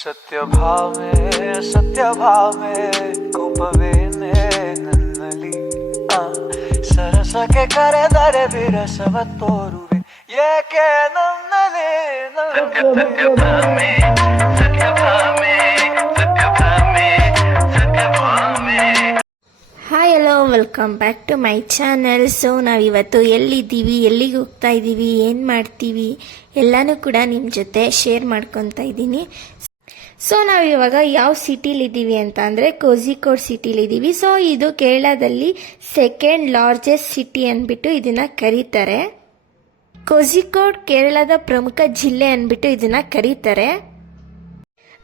ಸತ್ಯಭಾಮೆ ಕೋಪವೇನೆ ನನ್ನಲ್ಲಿ ಸರಸಕ್ಕೆ ಕರೆದರೆ ವಿರಸವ ತೋರುವೆ ಏಕೆ ನನ್ನಲ್ಲಿ hi hello welcome back to my channel. So ನಾವಿವತ್ತು ಎಲ್ಲಿದ್ದೀವಿ, ಎಲ್ಲಿಗೆ ಹೋಗ್ತಾ ಇದ್ದೀವಿ, ಏನು ಮಾಡ್ತೀವಿ ಎಲ್ಲನೂ ಕೂಡ ನಿಮ್ಮ ಜೊತೆ ಶೇರ್ ಮಾಡ್ಕೊತಾ ಇದ್ದೀನಿ. ಸೊ ನಾವಿವಾಗ ಯಾವ ಸಿಟಿಲಿದ್ದೀವಿ ಅಂತ ಅಂದರೆ ಕೋಝಿಕೋಡ್ ಸಿಟಿಲಿದ್ದೀವಿ. ಸೊ ಇದು ಕೇರಳದಲ್ಲಿ ಸೆಕೆಂಡ್ ಲಾರ್ಜೆಸ್ಟ್ ಸಿಟಿ ಅಂದ್ಬಿಟ್ಟು ಇದನ್ನು ಕರೀತಾರೆ. ಕೋಝಿಕೋಡ್ ಕೇರಳದ ಪ್ರಮುಖ ಜಿಲ್ಲೆ ಅಂದ್ಬಿಟ್ಟು ಇದನ್ನು ಕರೀತಾರೆ.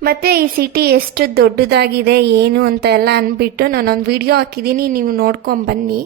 ಮತ್ತು ಈ ಸಿಟಿ ಎಷ್ಟು ದೊಡ್ಡದಾಗಿದೆ ಏನು ಅಂತ ಎಲ್ಲ ಅಂದ್ಬಿಟ್ಟು ನಾನೊಂದು ವಿಡಿಯೋ ಹಾಕಿದ್ದೀನಿ, ನೀವು ನೋಡ್ಕೊಂಡು ಬನ್ನಿ.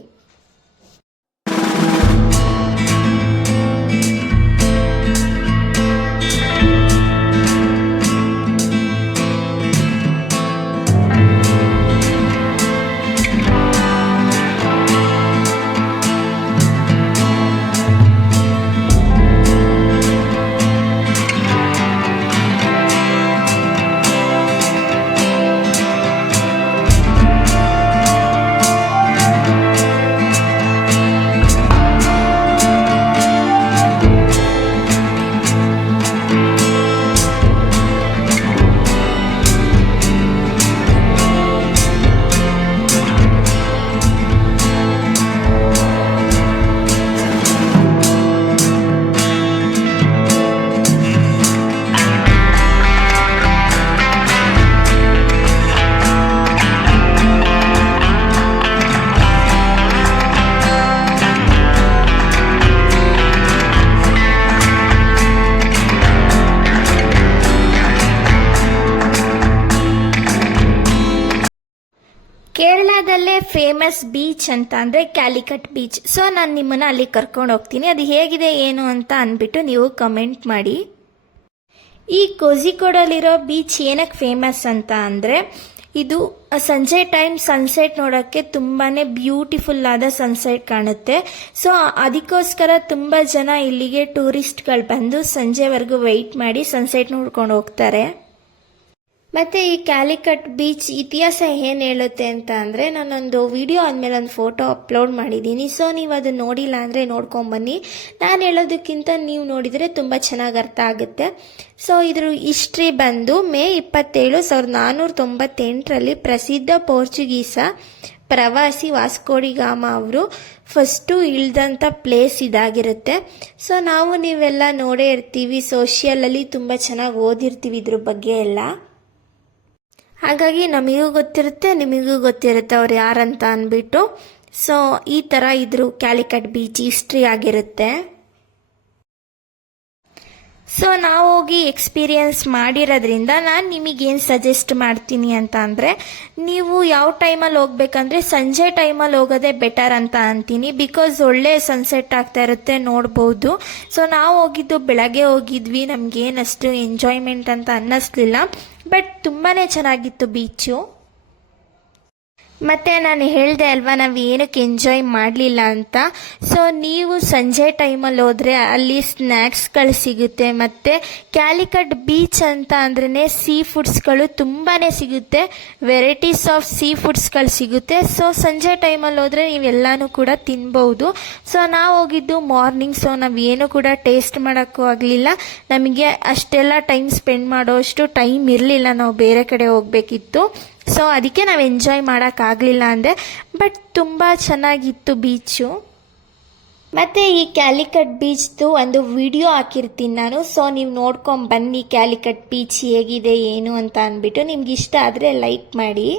ಕೇರಳದಲ್ಲೇ ಫೇಮಸ್ ಬೀಚ್ ಅಂತ ಅಂದರೆ ಕ್ಯಾಲಿಕಟ್ ಬೀಚ್. ಸೊ ನಾನು ನಿಮ್ಮನ್ನು ಅಲ್ಲಿ ಕರ್ಕೊಂಡು ಹೋಗ್ತೀನಿ. ಅದು ಹೇಗಿದೆ ಏನು ಅಂತ ಅಂದ್ಬಿಟ್ಟು ನೀವು ಕಮೆಂಟ್ ಮಾಡಿ. ಈ ಕೋಝಿಕೋಡಲ್ಲಿರೋ ಬೀಚ್ ಏನಕ್ಕೆ ಫೇಮಸ್ ಅಂತ ಅಂದರೆ ಇದು ಸಂಜೆ ಟೈಮ್ ಸನ್ಸೆಟ್ ನೋಡೋಕ್ಕೆ ತುಂಬಾ ಬ್ಯೂಟಿಫುಲ್ ಆದ ಸನ್ಸೆಟ್ ಕಾಣುತ್ತೆ. ಸೊ ಅದಕ್ಕೋಸ್ಕರ ತುಂಬ ಜನ ಇಲ್ಲಿಗೆ ಟೂರಿಸ್ಟ್ಗಳು ಬಂದು ಸಂಜೆವರೆಗೂ ವೆಯ್ಟ್ ಮಾಡಿ ಸನ್ಸೆಟ್ ನೋಡ್ಕೊಂಡು ಹೋಗ್ತಾರೆ. ಮತ್ತು ಈ ಕ್ಯಾಲಿಕಟ್ ಬೀಚ್ ಇತಿಹಾಸ ಏನು ಹೇಳುತ್ತೆ ಅಂತ ಅಂದರೆ ನಾನೊಂದು ವಿಡಿಯೋ ಆದಮೇಲೆ ಒಂದು ಫೋಟೋ ಅಪ್ಲೋಡ್ ಮಾಡಿದ್ದೀನಿ. ಸೊ ನೀವು ಅದು ನೋಡಿಲ್ಲ ಅಂದರೆ ನೋಡ್ಕೊಂಬನ್ನಿ. ನಾನು ಹೇಳೋದಕ್ಕಿಂತ ನೀವು ನೋಡಿದರೆ ತುಂಬ ಚೆನ್ನಾಗಿ ಅರ್ಥ ಆಗುತ್ತೆ. ಸೊ ಇದ್ರ ಹಿಸ್ಟ್ರಿ ಬಂದು ಮೇ 27, 1498ರಲ್ಲಿ ಪ್ರಸಿದ್ಧ ಪೋರ್ಚುಗೀಸ ಪ್ರವಾಸಿ ವಾಸ್ಕೋಡಿಗಾಮ ಅವರು ಫಸ್ಟು ಇಳಿದಂಥ ಪ್ಲೇಸ್ ಇದಾಗಿರುತ್ತೆ. ಸೊ ನಾವು ನೀವೆಲ್ಲ ನೋಡೇ ಇರ್ತೀವಿ, ಸೋಷಿಯಲಲ್ಲಿ ತುಂಬ ಚೆನ್ನಾಗಿ ಓದಿರ್ತೀವಿ ಇದ್ರ ಬಗ್ಗೆ ಎಲ್ಲ. ಹಾಗಾಗಿ ನಮಗೂ ಗೊತ್ತಿರುತ್ತೆ, ನಿಮಗೂ ಗೊತ್ತಿರುತ್ತೆ ಅವ್ರು ಯಾರಂತ ಅಂದ್ಬಿಟ್ಟು. ಸೊ ಈ ಥರ ಇದ್ರ ಕ್ಯಾಲಿಕಟ್ ಬೀಚ್ ಹಿಸ್ಟ್ರಿ ಆಗಿರುತ್ತೆ. ಸೊ ನಾವು ಹೋಗಿ ಎಕ್ಸ್ಪೀರಿಯನ್ಸ್ ಮಾಡಿರೋದ್ರಿಂದ ನಾನು ನಿಮಗೇನು ಸಜೆಸ್ಟ್ ಮಾಡ್ತೀನಿ ಅಂತ ಅಂದರೆ ನೀವು ಯಾವ ಟೈಮಲ್ಲಿ ಹೋಗ್ಬೇಕಂದ್ರೆ ಸಂಜೆ ಟೈಮಲ್ಲಿ ಹೋಗೋದೇ ಬೆಟರ್ ಅಂತ ಅಂತೀನಿ. ಬಿಕಾಸ್ ಒಳ್ಳೆ ಸನ್ಸೆಟ್ ಆಗ್ತಾ ಇರುತ್ತೆ, ನೋಡ್ಬೋದು. ಸೊ ನಾವು ಹೋಗಿದ್ದು ಬೆಳಗ್ಗೆ ಹೋಗಿದ್ವಿ, ನಮಗೇನಷ್ಟು ಎಂಜಾಯ್ಮೆಂಟ್ ಅಂತ ಅನ್ನಿಸ್ಲಿಲ್ಲ. ಬಟ್ ತುಂಬಾ ಚೆನ್ನಾಗಿತ್ತು ಬೀಚು. ಮತ್ತು ನಾನು ಹೇಳಿದೆ ಅಲ್ವಾ ನಾವು ಏನಕ್ಕೆ ಎಂಜಾಯ್ ಮಾಡಲಿಲ್ಲ ಅಂತ. ಸೊ ನೀವು ಸಂಜೆ ಟೈಮಲ್ಲಿ ಹೋದರೆ ಅಲ್ಲಿ ಸ್ನ್ಯಾಕ್ಸ್ಗಳು ಸಿಗುತ್ತೆ. ಮತ್ತು ಕ್ಯಾಲಿಕಟ್ ಬೀಚ್ ಅಂತ ಅಂದ್ರೇ ಸೀ ಫುಡ್ಸ್ಗಳು ತುಂಬಾ ಸಿಗುತ್ತೆ, ವೆರೈಟೀಸ್ ಆಫ್ ಸೀ ಫುಡ್ಸ್ಗಳು ಸಿಗುತ್ತೆ. ಸೊ ಸಂಜೆ ಟೈಮಲ್ಲಿ ಹೋದರೆ ನೀವೆಲ್ಲನೂ ಕೂಡ ತಿನ್ಬೋದು. ಸೊ ನಾವು ಹೋಗಿದ್ದು ಮಾರ್ನಿಂಗ್. ಸೊ ನಾವೇನು ಕೂಡ ಟೇಸ್ಟ್ ಮಾಡೋಕ್ಕೂ ಆಗಲಿಲ್ಲ, ನಮಗೆ ಅಷ್ಟೆಲ್ಲ ಟೈಮ್ ಸ್ಪೆಂಡ್ ಮಾಡೋಷ್ಟು ಟೈಮ್ ಇರಲಿಲ್ಲ, ನಾವು ಬೇರೆ ಕಡೆ ಹೋಗಬೇಕಿತ್ತು. ಸೊ ಅದಕ್ಕೆ ನಾವು ಎಂಜಾಯ್ ಮಾಡೋಕ್ಕಾಗಲಿಲ್ಲ ಅಂದೆ. ಬಟ್ ತುಂಬ ಚೆನ್ನಾಗಿತ್ತು ಬೀಚು. ಮತ್ತು ಈ ಕ್ಯಾಲಿಕಟ್ ಬೀಚ್ದು ಒಂದು ವಿಡಿಯೋ ಹಾಕಿರ್ತೀನಿ ನಾನು. ಸೊ ನೀವು ನೋಡ್ಕೊಂಡು ಬನ್ನಿ ಕ್ಯಾಲಿಕಟ್ ಬೀಚ್ ಹೇಗಿದೆ ಏನು ಅಂತ ಅಂದ್ಬಿಟ್ಟು. ನಿಮ್ಗೆ ಇಷ್ಟ ಆದರೆ ಲೈಕ್ ಮಾಡಿ.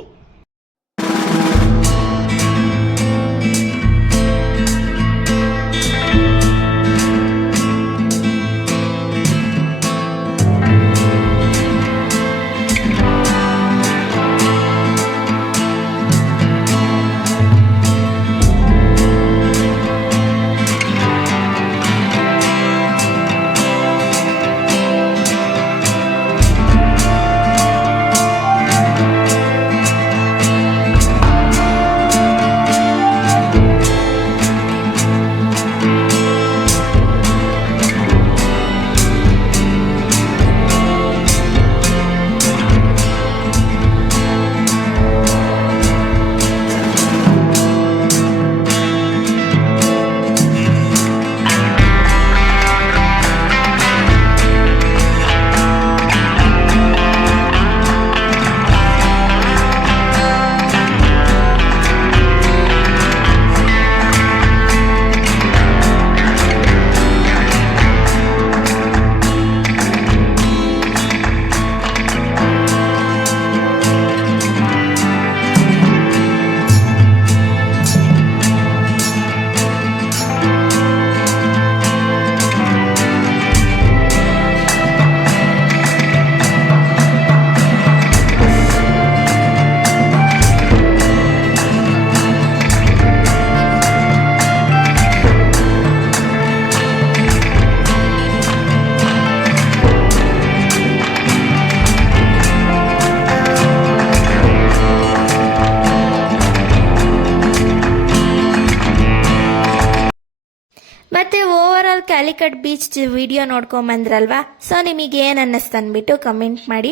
ಕ್ಯಾಲಿಕಟ್ ಬೀಚ್ ವಿಡಿಯೋ ನೋಡ್ಕೊಂಬಂದ್ರಲ್ವಾ, ಸೊ ನಿಮಗೆ ಏನು ಅನ್ನಿಸ್ತು ಅಂದ್ಬಿಟ್ಟು ಕಮೆಂಟ್ ಮಾಡಿ.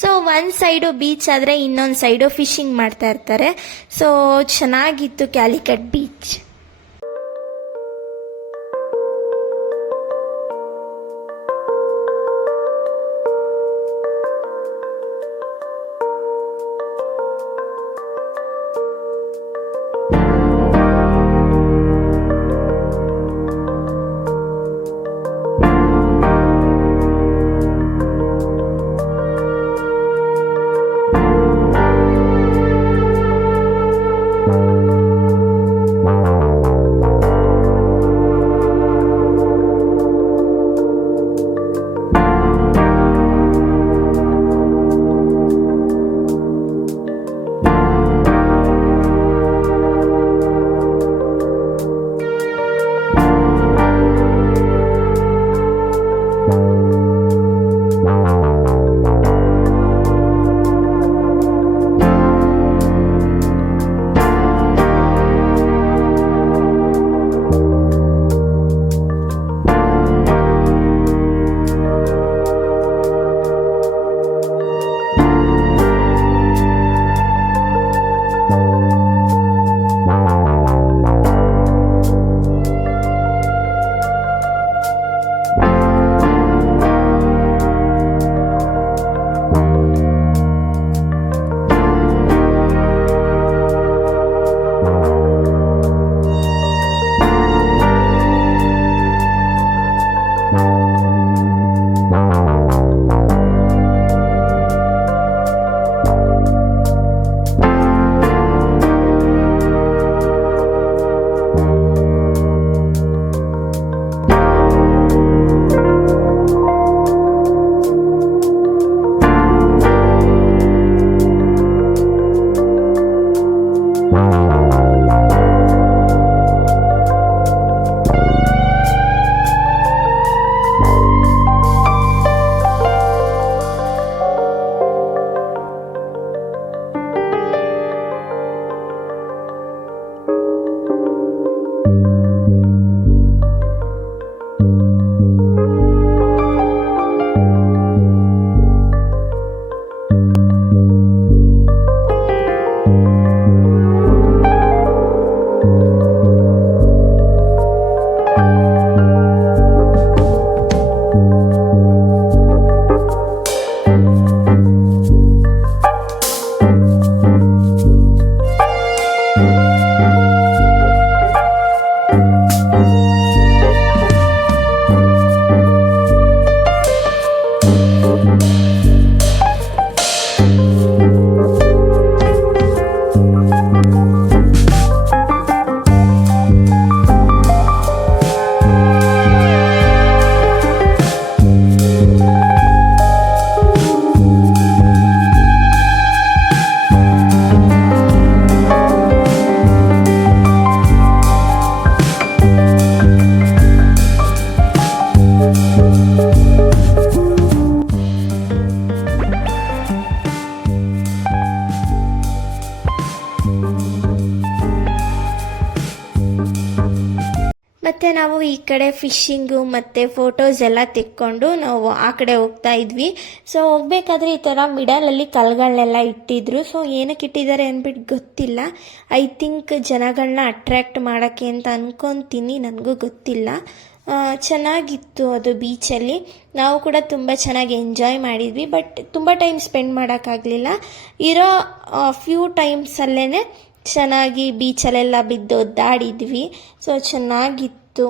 ಸೊ ಒಂದು ಸೈಡು ಬೀಚ್ ಆದರೆ ಇನ್ನೊಂದು ಸೈಡು ಫಿಶಿಂಗ್ ಮಾಡ್ತಾ ಇರ್ತಾರೆ. ಸೊ ಚೆನ್ನಾಗಿತ್ತು ಕ್ಯಾಲಿಕಟ್ ಬೀಚ್. ಮತ್ತು ನಾವು ಈ ಕಡೆ ಫಿಶಿಂಗು ಮತ್ತು ಫೋಟೋಸ್ ಎಲ್ಲ ತೆಕ್ಕೊಂಡು ನಾವು ಆ ಕಡೆ ಹೋಗ್ತಾ ಇದ್ವಿ. ಸೊ ಹೋಗ್ಬೇಕಾದ್ರೆ ಈ ಥರ ಮಿಡಲಲ್ಲಿ ಕಲ್ಗಳನ್ನೆಲ್ಲ ಇಟ್ಟಿದ್ರು. ಸೊ ಏನಕ್ಕೆ ಇಟ್ಟಿದ್ದಾರೆ ಅಂದ್ಬಿಟ್ಟು ಗೊತ್ತಿಲ್ಲ. ಐ ಥಿಂಕ್ ಜನಗಳನ್ನ ಅಟ್ರ್ಯಾಕ್ಟ್ ಮಾಡೋಕ್ಕೆ ಅಂತ ಅನ್ಕೊತೀನಿ, ನನಗೂ ಗೊತ್ತಿಲ್ಲ. ಚೆನ್ನಾಗಿತ್ತು ಅದು ಬೀಚಲ್ಲಿ. ನಾವು ಕೂಡ ತುಂಬ ಚೆನ್ನಾಗಿ ಎಂಜಾಯ್ ಮಾಡಿದ್ವಿ. ಬಟ್ ತುಂಬ ಟೈಮ್ ಸ್ಪೆಂಡ್ ಮಾಡೋಕ್ಕಾಗಲಿಲ್ಲ. ಇರೋ ಫ್ಯೂ ಟೈಮ್ಸಲ್ಲೇ ಚೆನ್ನಾಗಿ ಬೀಚಲ್ಲೆಲ್ಲ ಬಿದ್ದು ಒದ್ದಾಡಿದ್ವಿ. ಸೊ ಚೆನ್ನಾಗಿತ್ತು.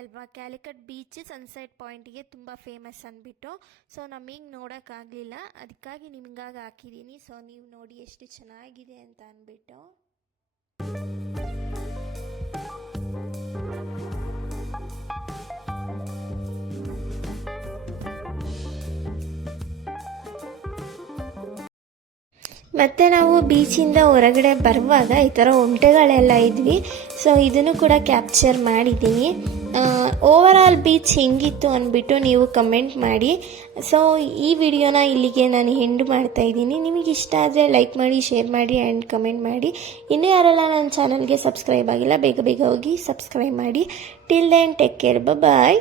ಅಲ್ವಾ ಕ್ಯಾಲಿಕಟ್ ಬೀಚ್ ಸನ್ಸೆಟ್ ಪಾಯಿಂಟಿಗೆ ತುಂಬ ಫೇಮಸ್ ಅಂದ್ಬಿಟ್ಟು. ಸೊ ನಮಗೆ ನೋಡೋಕ್ಕಾಗಲಿಲ್ಲ, ಅದಕ್ಕಾಗಿ ನಿಮಗಾಗಿ ಹಾಕಿದ್ದೀನಿ. ಸೊ ನೀವು ನೋಡಿ ಎಷ್ಟು ಚೆನ್ನಾಗಿದೆ ಅಂತ ಅಂದ್ಬಿಟ್ಟು. ಮತ್ತು ನಾವು ಬೀಚಿಂದ ಹೊರಗಡೆ ಬರುವಾಗ ಈ ಥರ ಒಂಟೆಗಳೆಲ್ಲ ಇದ್ವಿ. ಸೊ ಇದನ್ನು ಕೂಡ ಕ್ಯಾಪ್ಚರ್ ಮಾಡಿದ್ದೀನಿ. ಓವರ್ ಆಲ್ ಬೀಚ್ ಹೆಂಗಿತ್ತು ಅಂದ್ಬಿಟ್ಟು ನೀವು ಕಮೆಂಟ್ ಮಾಡಿ. ಸೊ ಈ ವಿಡಿಯೋನ ಇಲ್ಲಿಗೆ ನಾನು ಎಂಡ್ ಮಾಡ್ತಾಯಿದ್ದೀನಿ. ನಿಮಗೆ ಇಷ್ಟ ಆದರೆ ಲೈಕ್ ಮಾಡಿ, ಶೇರ್ ಮಾಡಿ ಆ್ಯಂಡ್ ಕಮೆಂಟ್ ಮಾಡಿ. ಇನ್ನೂ ಯಾರೆಲ್ಲ ನನ್ನ ಚಾನಲ್ಗೆ ಸಬ್ಸ್ಕ್ರೈಬ್ ಆಗಿಲ್ಲ ಬೇಗ ಬೇಗ ಹೋಗಿ ಸಬ್ಸ್ಕ್ರೈಬ್ ಮಾಡಿ. ಟಿಲ್ ದೆನ್ ಟೇಕ್ ಕೇರ್, ಬಾಯ್.